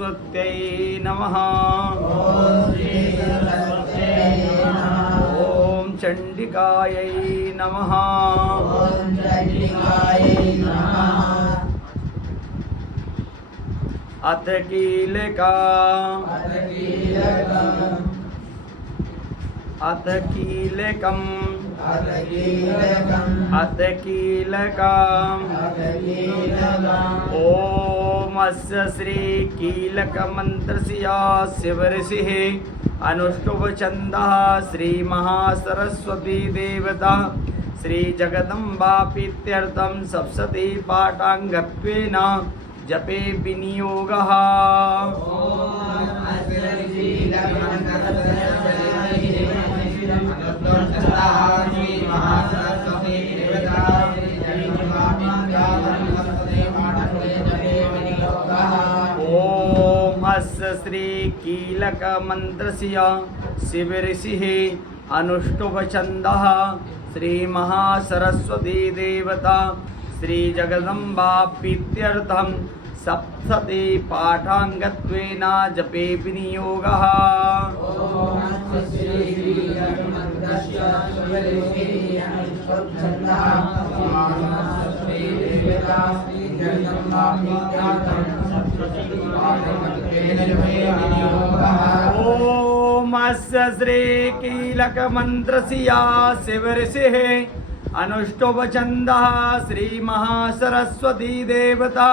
सरस्वत्यै नमः। ॐ चण्डिकायै नमः। अथ कीलका अथ कीलकम् ओम अस्य श्री कीलक मंत्रस्य शिवऋषिः अनुष्टुभ छन्दः श्री महासरस्वती देवता श्री जगदम्बा प्रीत्यर्थं सप्तशती पाठाङ्गत्वेन जपे विनियोगः। ओम अस्य श्री कीलक मंत्रस्य शिवऋषिः अनुष्टुभ छन्दः श्री महासरस्वती देवता श्री जगदम्बा प्रीत्यर्थं सप्तशती पाठाङ्गत्वेन जपे विनियोगः। ओम अस्य श्री कीलक मंत्रस्य शिवऋषिः अनुष्टुभ छन्दः श्री महासरस्वती देवता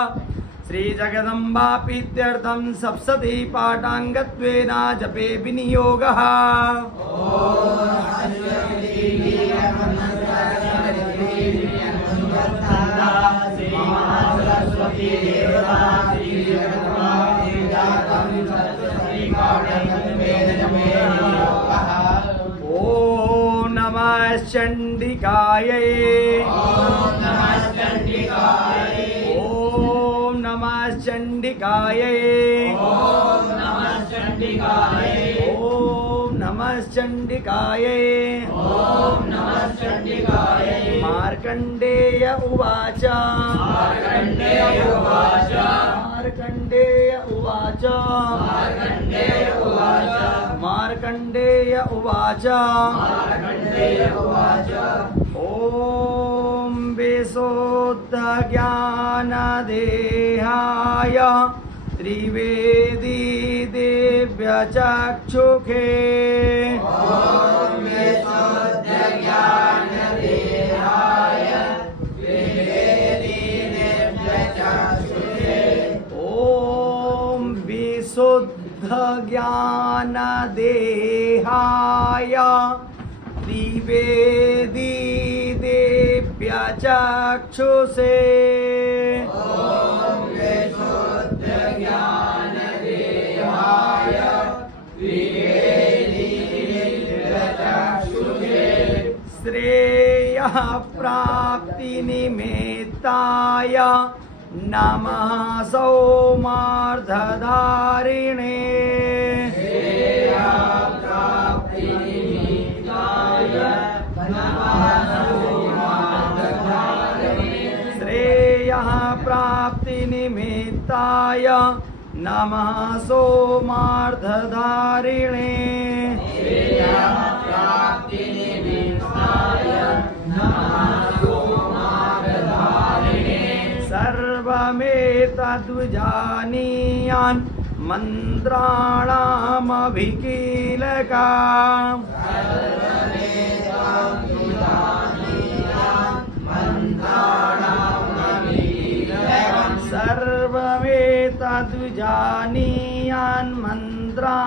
श्री जगदम्बा प्रीत्यर्थं सप्तशती पाठाङ्गत्वेन जपे विनियोगः। ओम नमः चण्डिकायै। ओम नमः चण्डिकायै। ओम नमः चण्डिकायै। मार्कण्डेय उवाच। मार्कण्डेय उवाच। ॐ विशुद्धज्ञानदेहाय त्रिवेदी दिव्यचक्षुषे ज्ञानदेहाय त्रिवेदी दिव्यचक्षुषे श्रेयः प्राप्तिनिमित्ताय नमः सौमार्धधारिणे। श्रेयः प्राप्तिनिमित्ताय नमः सौमार्धधारिणे। सर्वमेतद्विजानीयान् मन्त्राणामभिकीलका। सर्वमेतद्विजानीयान् मन्त्राणामभिकीलका।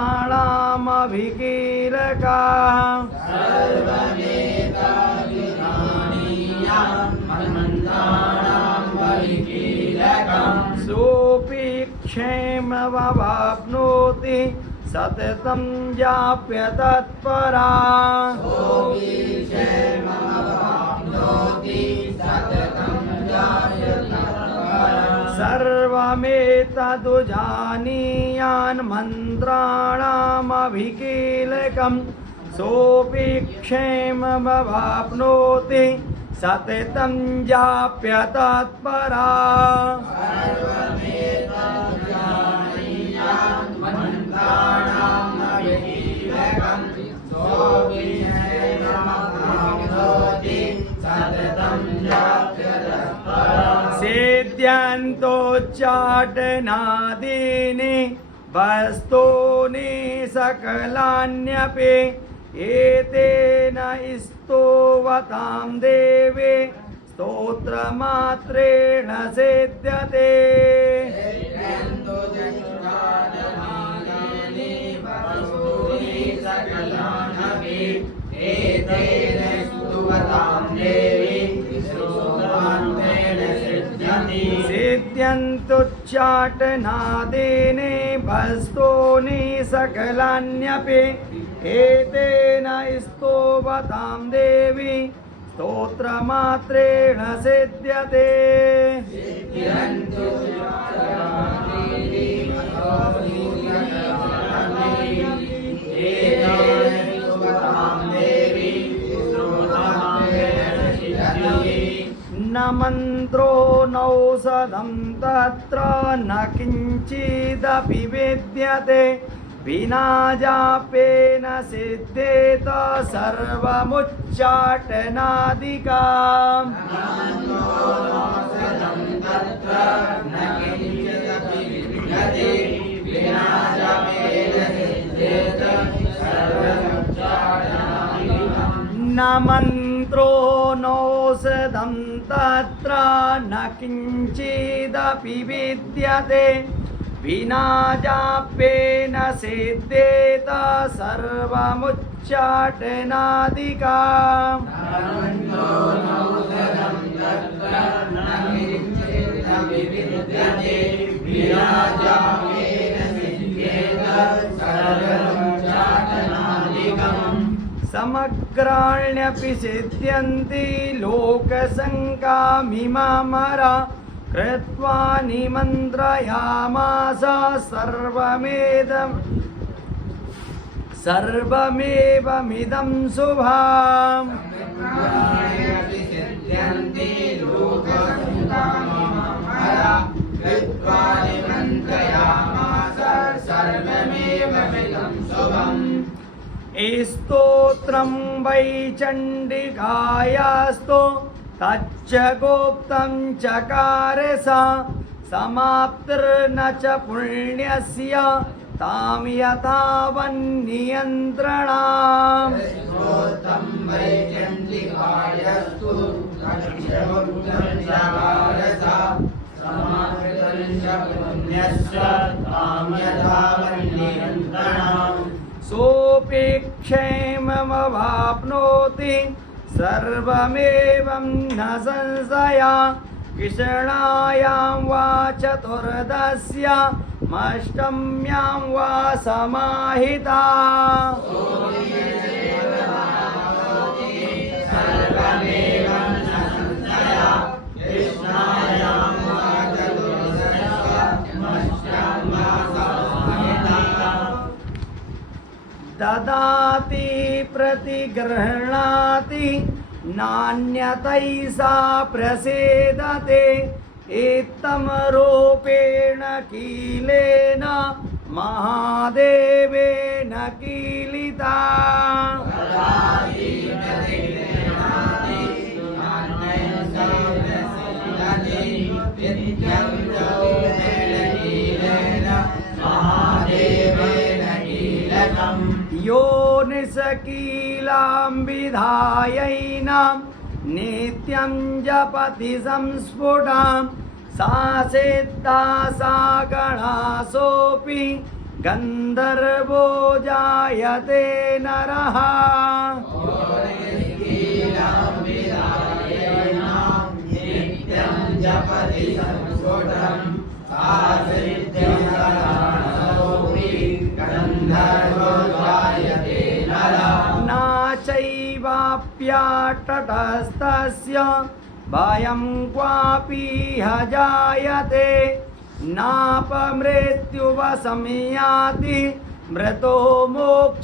सोऽपि क्षेममवाप्नोति सततं जाप्य तत्परा। सर्वमेतद्जानीयान् मन्त्राणामभिकीलकं सोऽपि क्षेममवाप्नोति सततं जाप्य तत्परा। सिद्ध्यन्तोच्चाटनादीनि वस्तूनि सकलान्यपि एतेन स्तोवतां देवी स्तोत्रमात्रेण सिद्ध्यते। सिद्ध्यन्तुच्चाटनादीनि वस्तूनि सकलान्यपि एतेन स्तोवतां देवी स्तोत्रमात्रेण सिद्ध्यते। न मन्त्रो नौषधं तत्र न किञ्चिदपि विद्यते विना जापेन सिद्धेत सर्वमुच्चाटनादिकम्। न मन्त्रो नौषधं तत्र न किञ्चिदपि विद्यते विना जापेन सिद्धेत सर्वमुच्चाटनादिकम्। समग्राण्यपि सिद्ध्यन्ति लोकसङ्कामिमामरा कृत्वा निमन्त्रयामास सर्वमेवमिदं शुभम्। स्तोत्रं वै चण्डिकायास्तु तच्च गोप्तं चकारसा समाप्तिर्न च पुण्यस्य तां यथावन्नियन्त्रणाम्। सोऽपेक्षैमवाप्नोति सर्वमेवं न संशया कृष्णायां वा चतुर्दश्यामष्टम्यां वा समाहिता। ददाति प्रतिगृह्णाति नान्यतैसा प्रसेदते इत्थं रूपेण कीलेन महादेवेन कीलिता। यो निसकीलां विधायैनां नित्यं जपति संस्फुटां सा सिद्धा सा गणासोऽपि गन्धर्वो जायते नरः। नाचैवाप्याटतस्तस्य भयं क्वापि ह जायते नापमृत्युवसंयाति मृतो मोक्षमवाप्नुयात्।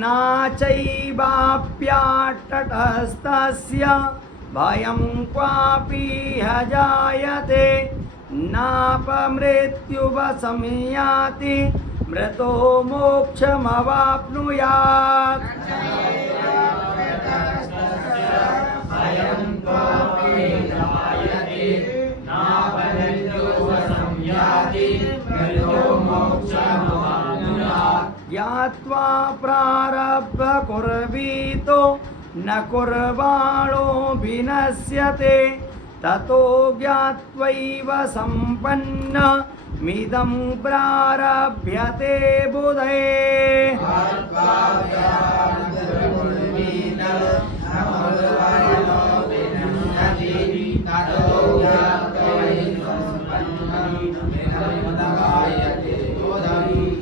नाचैवाप्याटतस्तस्य भयं क्वापि ह जायते नापमृत्युवसंयाति मृतो मोक्षमवाप्नुयात्। ज्ञात्वा प्रारब्ध कुर्वीतो न कुर्वाणो विनश्यते ततो ज्ञात्वैव सम्पन्न मिदं प्रारभ्यते बुधे।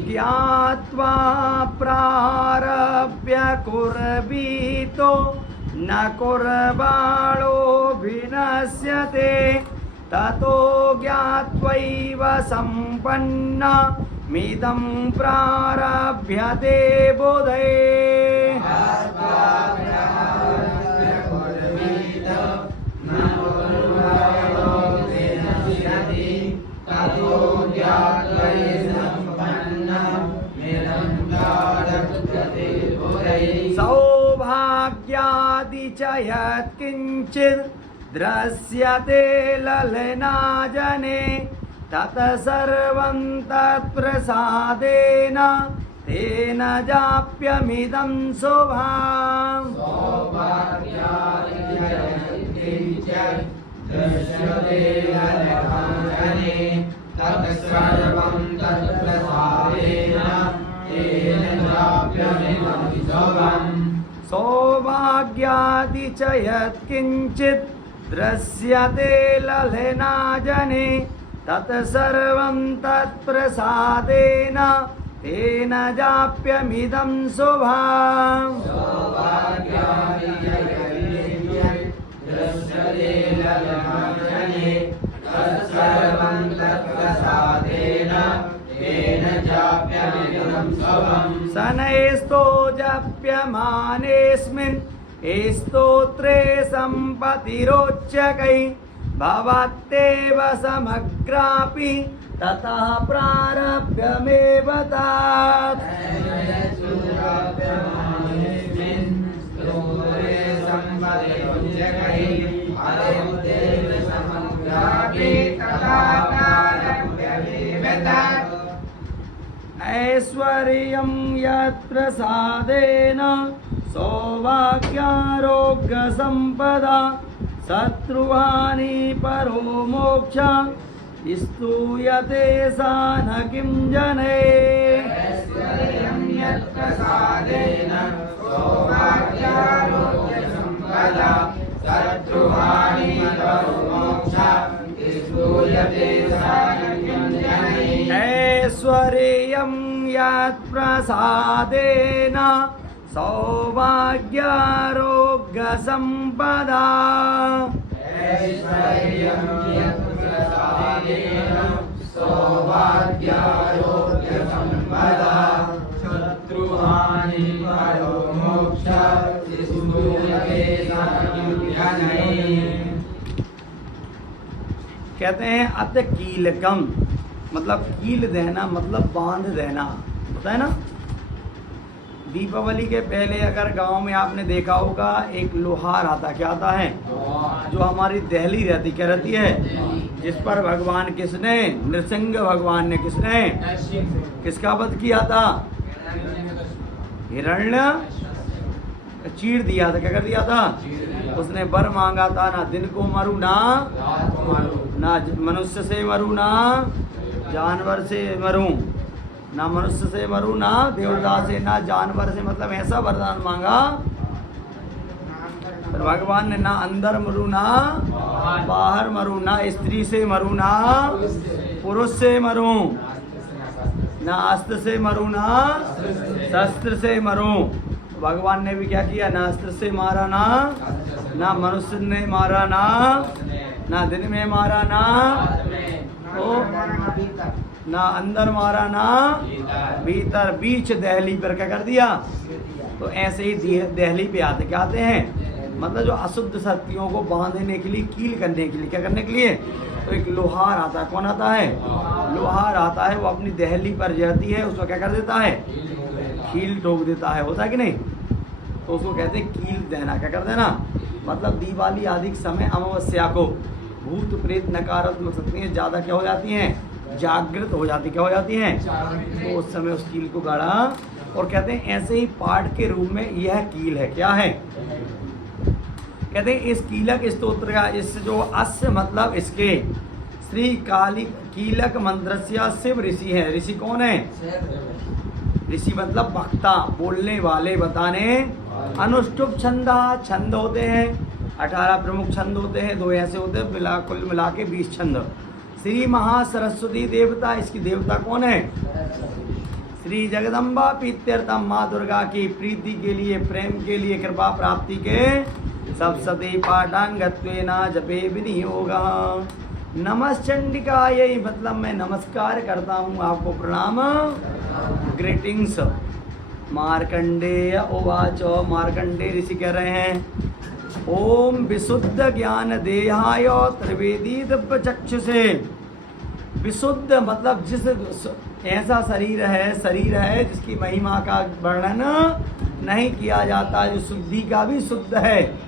ज्ञात्वा प्रारभ्य कुर्वीतो न कुर्वाणो विनश्यते ततो ज्ञात्वैव सम्पन्न मिदं प्रारभ्यते बुधे। सौभाग्यादि च यत्किञ्चित् दृश्यते ललनाजने ततः सर्वं तत्प्रसादेन तेन जाप्यमिदं शुभम्। सौभाग्यादि च यत्किञ्चित् दृश्यते ललनाजने तत् सर्वं तत्प्रसादेन तेन जाप्यमिदं शुभम्। शनैस्तो जप्यमानेऽस्मिन् स्तोत्रे सम्पतिरोच्यकै भवत्येव समग्रापि ततः प्रारभ्यमेव तात। ऐश्वर्यं यत्प्रसादेन सौभाग्यारोग्यसम्पदा शत्रुहानि परो मोक्ष स्तूयते सा न किं जने। ऐश्वर्यं यत्प्रसादेन सौभाग्यारोग्यसम्पदा शत्रुहानि परो मोक्ष स्तूयते सा न किं जने। कहते हैं अत कीलकम मतलब कील देना मतलब बांध देना होता है ना। दीपावली के पहले अगर गांव में आपने देखा होगा एक लोहार आता, क्या आता है, जो हमारी दहली रहती, क्या रहती है, जिस पर भगवान किसने, नृसिंह भगवान ने किसने, किसका वध किया था, हिरण्य चीर दिया था, क्या कर दिया था, उसने वर मांगा था, ना दिन को मरू ना मनुष्य से मरू ना जानवर से मरूं, ना मनुष्य से मरूं ना देवता से ना जानवर से, मतलब ऐसा वरदान मांगा। तो भगवान ने ना अंदर मरूं ना बाहर मरूं, ना स्त्री से मरूं ना पुरुष से मरूं, ना अस्त्र से मरूं ना शस्त्र से मरूं। भगवान ने भी क्या किया, ना अस्त्र से मारा ना मनुष्य ने मारा ना दिन में मारा तो ना अंदर मारा ना भीतर, बीच दहली पर क्या कर दिया। तो ऐसे ही दहली पे आते क्या आते हैं, मतलब जो अशुद्ध शक्तियों को बांधने के लिए, कील करने के लिए, क्या करने के लिए, तो एक लोहार आता है। कौन आता है? लोहार आता है। वो अपनी दहली पर रहती है, उसको क्या कर देता है? कील ठोक देता है। होता है कि नहीं? तो उसको कहते हैं कील देना। क्या कर देना? मतलब दिवाली आदि के समय अमावस्या को भूत प्रेत नकारात्मक शक्तियाँ ज़्यादा क्या हो जाती हैं? जागृत हो जाती। क्या हो जाती हैं? तो उस समय उस कील को गाड़ा और कहते हैं ऐसे ही पाठ के रूप में यह कील है। क्या है? कहते हैं इस कीलक स्तोत्र का इस जो अस्य मतलब इसके श्री काली कीलक मंत्र से शिव ऋषि है। ऋषि कौन है? ऋषि मतलब वक्ता, बोलने वाले, बताने। अनुष्टुप छंदा, छंद होते हैं 18 प्रमुख छंद होते हैं, 2 ऐसे होते हैं, कुल मिला के 20 छंद। श्री महासरस्वती देवता, इसकी देवता कौन है? श्री जगदम्बा प्रीत्यर्थम, माँ दुर्गा की प्रीति के लिए, प्रेम के लिए, कृपा प्राप्ति के सप्तशती पाठांगत्वेना जपे विनियोगा। नमश्चंडिका, यही मतलब मैं नमस्कार करता हूँ आपको, प्रणाम, ग्रीटिंग्स। मार्कंडेय उवाच, मार्कंडेय ऋषि कह रहे हैं ओम विशुद्ध ज्ञान देहाय त्रिवेदी दिव्य चक्षुषे। विशुद्ध मतलब जिस ऐसा शरीर है जिसकी महिमा का वर्णन नहीं किया जाता, जो शुद्धि का भी शुद्ध है,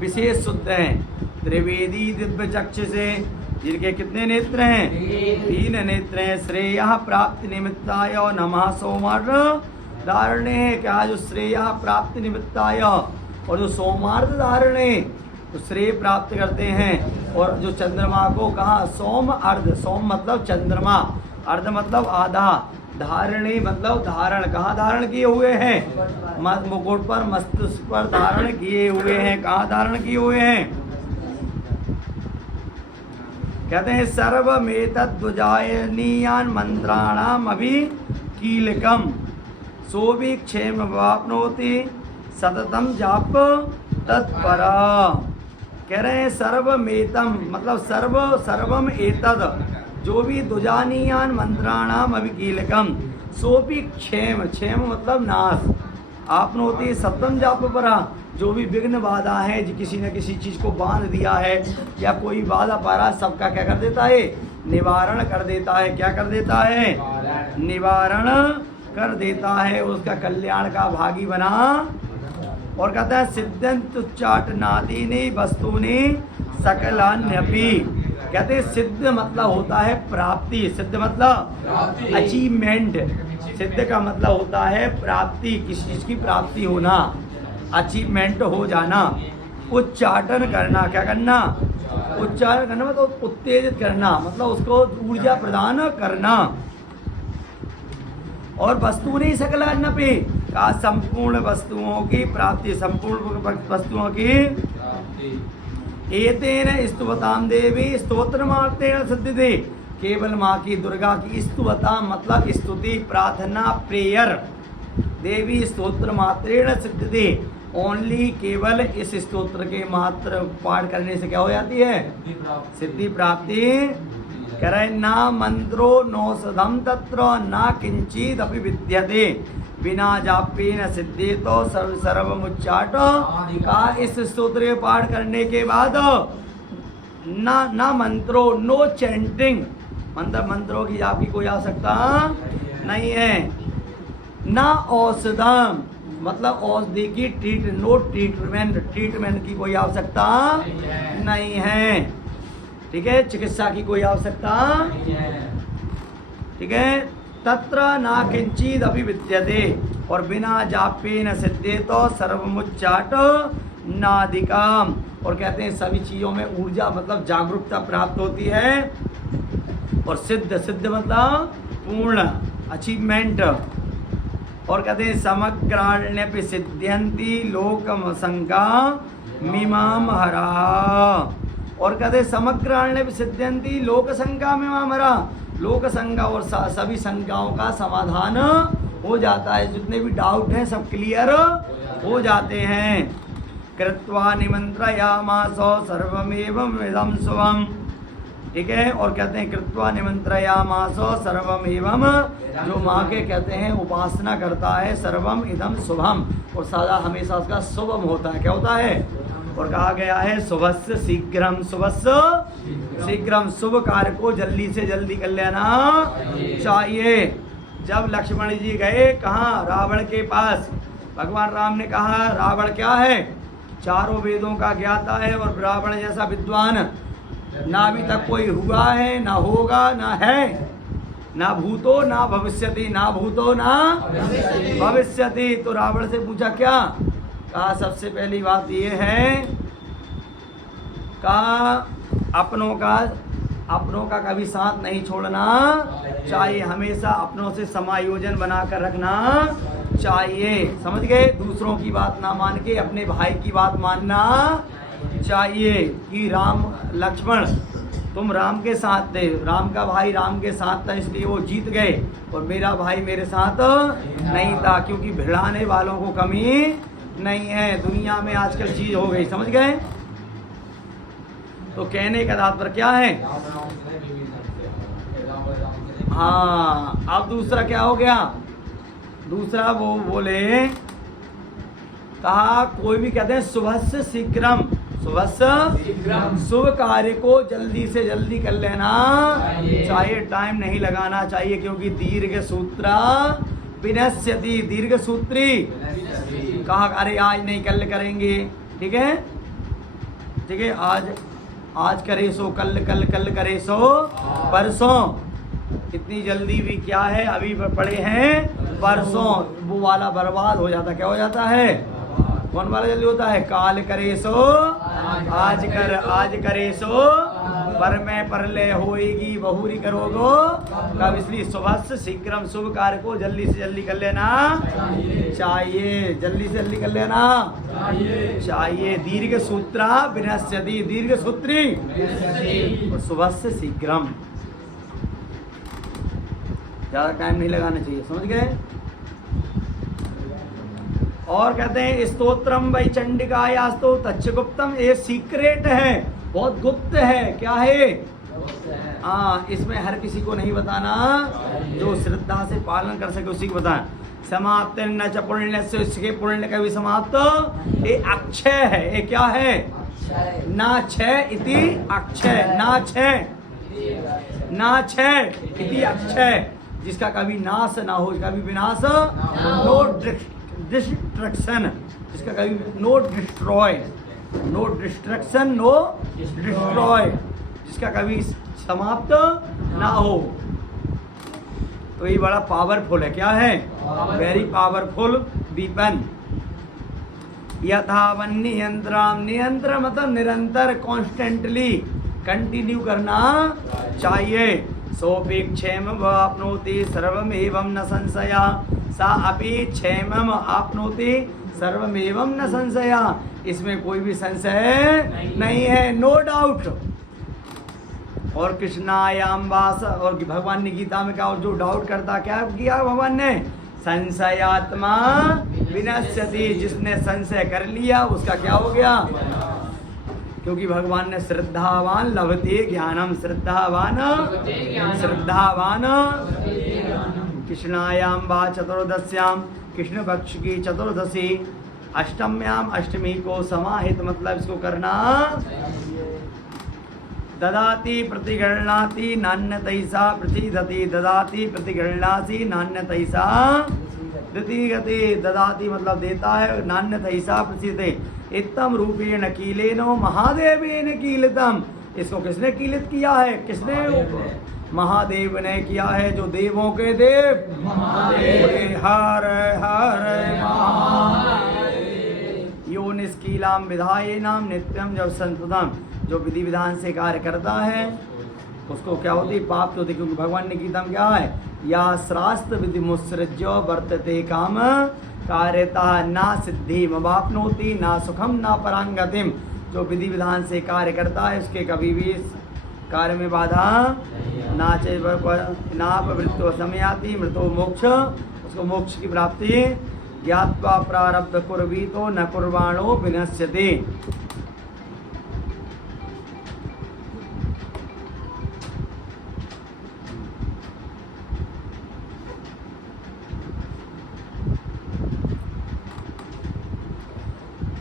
विशेष शुद्ध है। त्रिवेदी दिव्य चक्षुषे, जिनके कितने नेत्र हैं? 3 नेत्र हैं। श्रेय प्राप्ति निमित्ताय नमः सोमार्थ धारणे। क्या जो श्रेय प्राप्ति निमित्ताय, और जो सोमार्थ धारणे तो श्रेय प्राप्त करते हैं। और जो चंद्रमा को कहा सोम अर्ध, सोम मतलब चंद्रमा, अर्ध मतलब आधा, धारणे मतलब धारण। कहाँ धारण किए हुए हैं? मुकुट पर, मस्तिष्क पर धारण किए हुए हैं। कहाँ धारण किए हुए हैं? कहते हैं सर्वमेतद्वजायनीयान मंत्राणाम अभि कीलकम सोभिक्षेम वाप्नोति सततम जाप तत्परा। कह रहे हैं सर्वमेतम मतलब सर्वम एतद, जो भी दुजानीयान मंत्राणाम अभिकीलकम सोपि क्षेम, क्षेम मतलब नाश, आपनोति सततम जाप परा, जो भी विघ्न बाधा है, किसी न किसी चीज़ को बांध दिया है या कोई बाधा पारा, सबका क्या कर देता है? निवारण कर देता है। क्या कर देता है? निवारण कर देता है, उसका कल्याण का भागी बना। और कहता है सिद्धंत उच्चाटनादीनि वस्तुनि सकलान्यपि। कहते हैं सिद्ध मतलब होता है प्राप्ति, सिद्ध मतलब अचीवमेंट, सिद्ध का मतलब होता है प्राप्ति, किसी चीज़ की प्राप्ति होना, अचीवमेंट हो जाना। उच्चाटन करना, क्या करना? उच्चारण करना मतलब उत्तेजित करना, मतलब उसको ऊर्जा प्रदान करना। और वस्तु नहीं सकलान पे का संपूर्ण वस्तुओं की प्राप्ति, संपूर्ण वस्तुओं की। एतेन स्तुवताम देवी स्तोत्र मार्तेन सिद्धिदे, केवल माँ की दुर्गा की स्तुवता मतलब स्तुति, प्रार्थना, प्रेयर। देवी स्तोत्र मात्रेण सिद्धिदे, ओनली केवल इस स्तोत्र के मात्र पाठ करने से क्या हो जाती है? सिद्धि प्राप्ति। कह रहे ना मंत्रो नौषधम तत्र ना किंचित अपि विद्यते, बिना जापे न सिद्धि तो सर्वमुच्चाट। का इस स्तोत्र के पाठ करने के बाद ना मंत्रो, नो चैंटिंग, मंत्रों की जाप की कोई आवश्यकता नहीं है। ना औषधम मतलब औषधि की नो ट्रीटमेंट की कोई आवश्यकता नहीं है। ठीक है, चिकित्सा की कोई आवश्यकता। ठीक है, तत्र ना किंचित अभी विद्यते, और बिना जापे न सिद्धे तो सर्वमुच्चाट नादिकाम। और कहते हैं सभी चीज़ों में ऊर्जा मतलब जागरूकता प्राप्त होती है। और सिद्ध मतलब पूर्ण, अचीवमेंट। और कहते हैं समग्राण्यपि सिद्ध्यंती लोकम शंका मीमाम हरा। और कहते हैं समग्राण्यपि सिद्ध्यंती लोक शंका मीमाम हरा, लोक शंका और सभी शंकाओं का समाधान हो जाता है, जितने भी डाउट हैं सब क्लियर हो जाते हैं। कृत्वा निमंत्रयामासो सर्वमेवं इदं शुभम। ठीक है, और कहते हैं कृत्वा निमंत्रयामासो सर्वम एवं, जो माँ के कहते हैं उपासना करता है, सर्वम इदम शुभम, और सदा हमेशा उसका शुभम होता है। क्या होता है? और कहा गया है शुभस्य शीघ्रम शुभस्य शीघ्रम शुभ कार्य को जल्दी से जल्दी कर लेना चाहिए। जब लक्ष्मण जी गए कहाँ, रावण के पास, भगवान राम ने कहा रावण क्या है, चारों वेदों का ज्ञाता है और रावण जैसा विद्वान ना अभी तक कोई हुआ है, ना होगा, ना है, ना भूतो ना भविष्यति, ना भूतो ना भविष्यति। तो रावण से पूछा क्या, कहा सबसे पहली बात ये है, कहा अपनों का कभी साथ नहीं छोड़ना चाहिए, हमेशा अपनों से समायोजन बनाकर रखना चाहिए। समझ गए, दूसरों की बात ना मान के अपने भाई की बात मानना चाहिए कि राम लक्ष्मण तुम राम के साथ थे, राम का भाई राम के साथ था इसलिए वो जीत गए और मेरा भाई मेरे साथ नहीं था, क्योंकि भिड़ाने वालों को कमी नहीं है, दुनिया में आजकल चीज हो गई। समझ गए, तो कहने का तात्पर्य क्या है। हाँ, अब दूसरा क्या हो गया, दूसरा वो बोले, कहा कोई भी कहते हैं शुभस्य शीघ्रम, शुभ कार्य को जल्दी से जल्दी कर लेना चाहिए, टाइम नहीं लगाना चाहिए, क्योंकि दीर्घ सूत्रा विनश्यति, दीर्घ सूत्री, कहा अरे आज नहीं कल करेंगे, ठीक है ठीक है, आज करे सो कल, कल करे सो परसों, इतनी जल्दी भी क्या है, अभी पड़े हैं परसों, वो वाला बर्बाद हो जाता, क्या हो जाता है, कौन वाला जल्दी होता है, काल करे सो आज करे सो पर में परले होएगी बहुरी करोगो कब, इसलिए सुबह शीघ्रम शुभ कार्य को जल्दी से जल्दी कर लेना चाहिए, जल्दी से जल्दी कर लेना चाहिए। दीर्घ सूत्रा विनश्यति, दीर्घ सूत्री और सुबह से शीघ्रम, ज्यादा टाइम नहीं लगाना चाहिए। समझ गए। और कहते हैं स्तोत्रम वै चंडिकायास्तु तच्च गुप्तम, ये सीक्रेट है, बहुत गुप्त है, क्या है, हाँ, इसमें हर किसी को नहीं बताना, जो श्रद्धा से पालन कर सके उसी को बताना। समाप्त न च पुण्य से, इसके पुण्य का भी समाप्त, ये अक्षय है, ये क्या है, ना क्षय इति अक्षय, ना क्षय इति अक्षय, जिसका कभी नाश ना हो, कभी विनाश, नो डिस्ट्रक्शन, जिसका कभी no destroy, no destruction no destroy, जिसका कभी समाप्त ना हो। तो ये बड़ा पावरफुल है, क्या है, वेरी पावरफुल वीपन। यथावन नियंत्रण, नियंत्रण मतलब निरंतर, कॉन्स्टेंटली कंटिन्यू करना चाहिए। सोपि क्षेमम् आपनोति सर्वमेवं न संशया, सा अपि क्षेमम् आपनोति सर्वमेवं न संशया, इसमें कोई भी संशय नहीं है, नो डाउट। और कृष्णायाम वास, और भगवान ने गीता में कहा, और जो डाउट करता, क्या किया भगवान ने, संशयात्मा विनश्यति, जिसने संशय कर लिया उसका क्या हो गया, क्योंकि भगवान ने श्रद्धावान लभते ज्ञानम, श्रद्धावान कृष्णायाम वा चतुर्दश्याम, कृष्ण पक्ष की चतुर्दशी अष्टम्याम, अष्टमी को समाहित, मतलब इसको करना। ददाति प्रतिगृह्णाति नान्यतैसा प्रतिदति, ददाति प्रतिगृह्णाति नान्यतैसा प्रतिगति, ददाति मतलब देता है, नान्यतैसा प्रतिदति, इत्तम रूपेण कीलेनो महादेवेन कीलितम, इसको किसने कीलित किया है, किसने, महादेव ने किया है, जो देवों के देव महादेव, हर हर महादेव। यो निष्कीलाम विधाये नाम नित्यम जब संततम, जो विधि विधान से कार्य करता है उसको क्या होती, पाप होती, क्योंकि भगवान ने गीता में क्या है, या शास्त्र विधि मुत्सृज्य वर्तते काम कार्यता ना सिद्धि मवाप्नोति ना सुखम ना परांगतिम, जो विधि विधान से कार्य करता है उसके कभी भी कार्य में बाधा ना ना मृत्यु समयाति, मृतो मोक्ष, उसको मोक्ष की प्राप्ति, ज्ञात्वा प्रारब्ध कुर्वीतो न कुर्वाणो विनश्यति।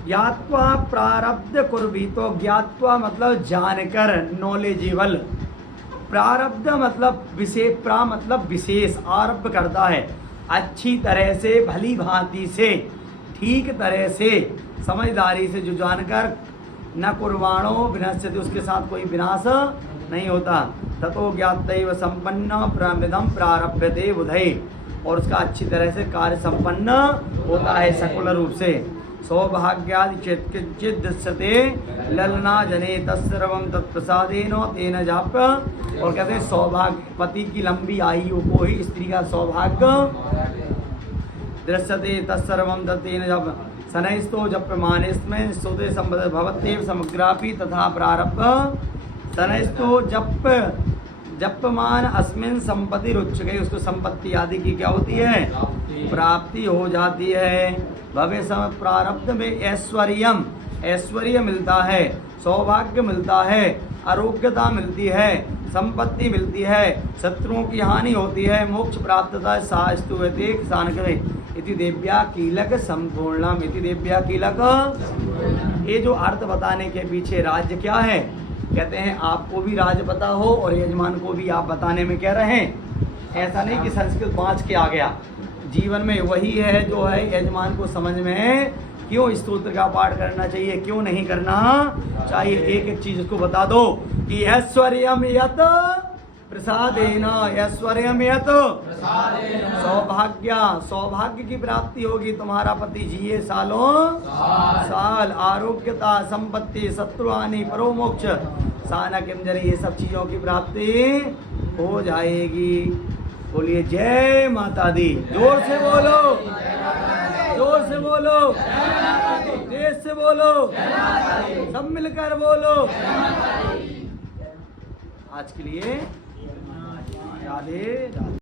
ज्ञात्वा प्रारब्ध कुर्वी, तो ज्ञात्वा मतलब जानकर, नॉलेजेबल, प्रारब्ध मतलब विशेष, प्रा मतलब विशेष, आरब्ध करता है अच्छी तरह से, भली भांति से, ठीक तरह से, समझदारी से, जो जानकर न कुर्वाणो विनश्यति, उसके साथ कोई विनाश नहीं होता। ततो ज्ञातैव संपन्न प्रमिदम प्रारभ्यते बुधै, और उसका अच्छी तरह से कार्य संपन्न होता है सकल रूप से। सौभाग्यादि चित्किंचित् दृश्यते ललना जने तत्सर्वं तत्प्रसादेन तेन जाप, और कहते हैं सौभाग्य, पति की लंबी आयु को ही स्त्री का सौभाग्य दृश्यते तत्सर्वं तत्तेन जाप। शनैस्तो जप्यमानेस्मिन् स्तोत्रे संपदति भवत्येव समग्रापि तथा प्रारब्ध। शनैस्तो जप्यमान अस्मिन् संपत्ति रुच्यते, उसको संपत्ति आदि की क्या होती है, प्राप्ति हो जाती है। भविष्य में प्रारब्ध में ऐश्वर्यम, ऐश्वर्य मिलता है, सौभाग्य मिलता है, आरोग्यता मिलती है, संपत्ति मिलती है, शत्रुओं की हानि होती है, मोक्ष प्राप्तता सास्तु इति देव्या कीलक संपूर्णम, इति देव्या कीलक। ये जो अर्थ बताने के पीछे राज्य क्या है, कहते हैं आपको भी राज्य पता हो और यजमान को भी आप बताने में कह रहे हैं। ऐसा नहीं कि संस्कृत बाँच के आ गया, जीवन में वही है जो है यजमान को समझ में क्यों स्तोत्र का पाठ करना चाहिए, क्यों नहीं करना चाहिए। एक एक चीज उसको बता दो कि ऐश्वर्यम यत प्रसादेन, ऐश्वर्यम यत सौभाग्य, सौभाग्य की प्राप्ति होगी, तुम्हारा पति जिए सालों साल, आरोग्यता, संपत्ति, शत्रुहानि, परोमोक्ष, सानकिम जरी, ये सब चीजों की प्राप्ति हो जाएगी। बोलिए जय माता दी, जोर से बोलो, जोर से बोलो, तेज से बोलो, सब मिलकर बोलो। आज के लिए राधे राधे।